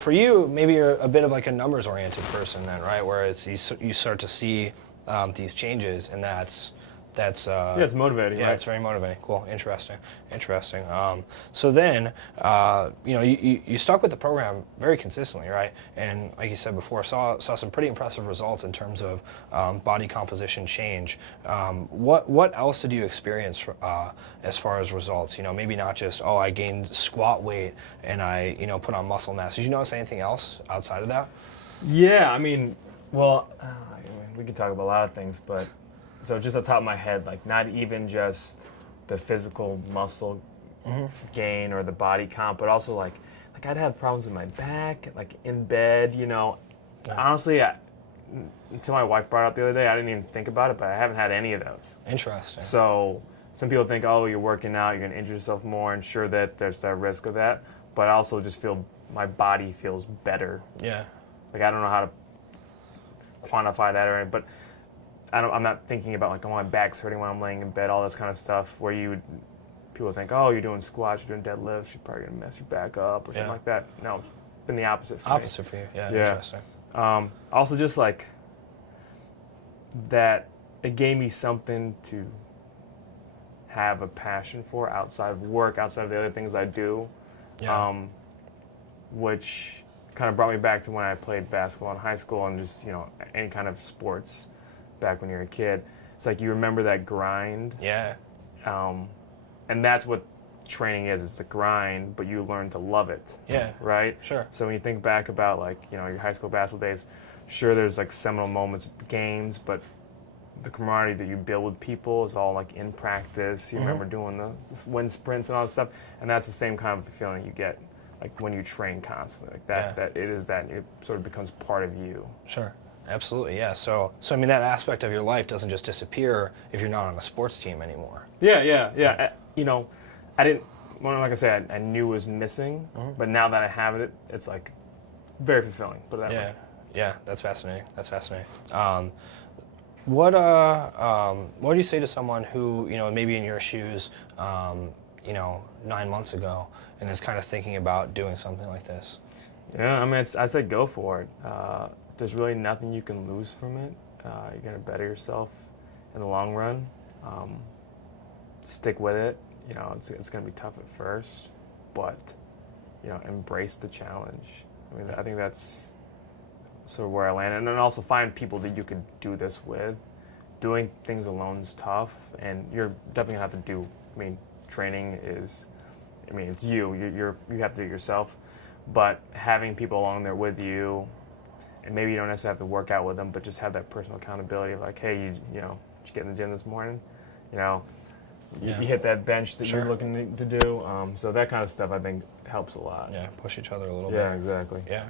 For you, maybe you're a bit of like a numbers-oriented person then, right? Where it's you start to see these changes, and that's Yeah, it's motivating, yeah, right? it's very motivating. Cool, interesting. So then, you stuck with the program very consistently, right? And like you said before, saw some pretty impressive results in terms of body composition change. What else did you experience as far as results? Maybe not just I gained squat weight and I put on muscle mass. Did you notice anything else outside of that? Yeah, I mean, well, we can talk about a lot of things, but so just on top of my head, like not even just the physical muscle gain or the body comp, but also like I'd have problems with my back, like in bed, Yeah. Honestly, until my wife brought it up the other day, I didn't even think about it, but I haven't had any of those. Interesting. So some people think, oh, you're working out, you're going to injure yourself more, and sure that there's that risk of that, but I also just feel my body feels better. Yeah. Like I don't know how to quantify that or anything, but I'm not thinking about like, oh, my back's hurting when I'm laying in bed, all this kind of stuff where people think, oh, you're doing squats, you're doing deadlifts, you're probably going to mess your back up or something like that. No, it's been the opposite for me. Opposite for you. Yeah. Interesting. Also just like that, it gave me something to have a passion for outside of work, outside of the other things I do, Yeah. which kind of brought me back to when I played basketball in high school and just, any kind of sports back when you're a kid. It's like you remember that grind. Yeah. And that's what training is. It's the grind, but you learn to love it. Yeah. Right? Sure. So when you think back about like, your high school basketball days, sure there's like seminal moments, games, but the camaraderie that you build with people is all like in practice. You remember doing the wind sprints and all this stuff. And that's the same kind of feeling you get like when you train constantly. Like that, Yeah. that it is that it sort of becomes part of you. Sure. Absolutely, yeah. So I mean, that aspect of your life doesn't just disappear if you're not on a sports team anymore. Yeah. I didn't. Well, like I said, I knew it was missing, but now that I have it, it's like very fulfilling. Put it that way. Yeah. That's fascinating. What do you say to someone who maybe in your shoes, 9 months ago, and is kind of thinking about doing something like this? Yeah, I mean, I said go for it. There's really nothing you can lose from it. You're gonna better yourself in the long run. Stick with it. It's gonna be tough at first, but embrace the challenge. I mean, I think that's sort of where I landed, and then also find people that you could do this with. Doing things alone is tough, and you're definitely gonna have to do. I mean, training is. I mean, it's you. You have to do it yourself, but having people along there with you. And maybe you don't necessarily have to work out with them, but just have that personal accountability of like, hey, did you get in the gym this morning? You hit that bench that Sure. you're looking to do. So that kind of stuff I think helps a lot. Yeah, push each other a little bit. Yeah, exactly. Yeah.